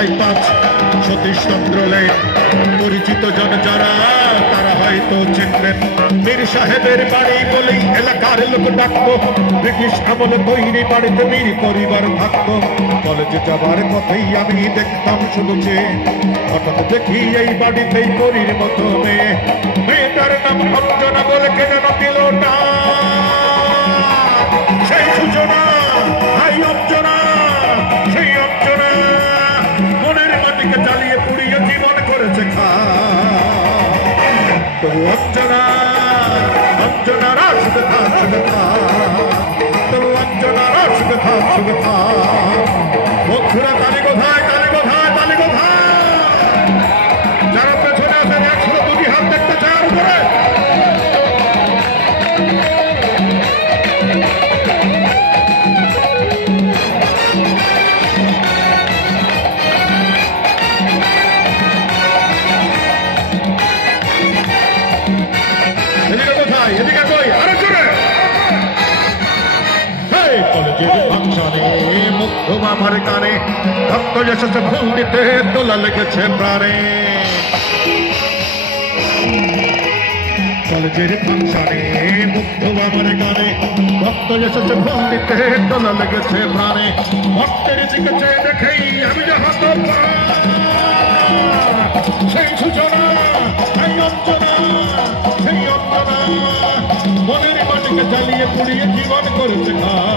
Bypass Satishchandra lane. পরিচিত জন যারা তারা হয়তো চিনবেন, মীর সাহেবের বাড়ি বলেই এলাকার লোক ডাকতো। ব্রিটিশ আমলে তৈরি বাড়িতে মীর পরিবার থাকতো। কলেজে যাবার পথেই আমি দেখতাম শুধু চেয়ে, হঠাৎ দেখি এই বাড়িতেই পরীর মতো মেয়ে। মেয়েটার নাম অঞ্জনা বলে কে যেন দিল না সেই সূচনা। হাই অঞ্জনা, সেই অঞ্জনা মনের মাটিকে জ্বালিয়ে পুড়িয়ে জীবন করেছে খা। তবু অঞ্জনা, অঞ্জনা রাত খা শুধু খা, তবু অঞ্জনা রাত খা শুধু খা। বন্ধুরা তালি কোথায়, তালি কোথায়, তালি কোথায়? যারা পেছনে আছেন একশো দুটি হাত দেখতে চান করে। এদিকে কোথায়, এদিকে কই, আরো জোরে। কলেজের ফাংশনে মুগ্ধ মামার গানে ভক্ত এসেছে ফুল দিতে, দোলা লেগেছে প্রাণে। কলেজের ফাংশনে মুগ্ধ মামার গানে ভক্ত এসেছে ফুল দিতে, দোলা লেগেছে প্রাণে। ভক্তের দিকে চেয়ে দেখেই আমি যে হাত সেই সূচনা, সেই অঞ্জনা, সেই অঞ্জনা মনের মাটিকে জ্বালিয়ে পুড়িয়ে জীবন করেছে খা।